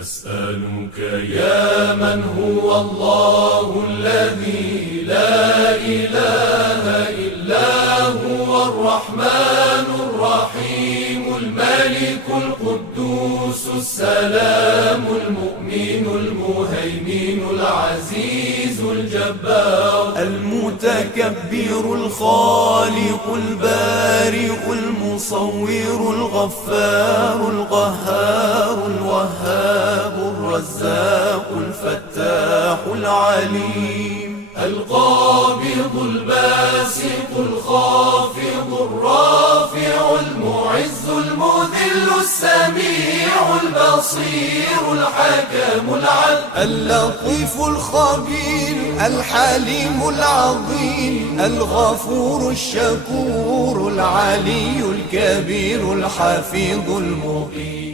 نسألك يا من هو الله الذي لا إله إلا هو الرحمن الرحيم الملك القدوس السلام المؤمن المهيمن العزيز الجبار المتكبر الخالق البارئ المصور الغفار القهار الوهاب الرزاق الفتاح العليم القابض الباسط الخافض الرافع المعز المذل السميع البصير الحكم العدل اللطيف الخبير الحليم العظيم الغفور الشكور العلي الكبير الحفيظ المقيم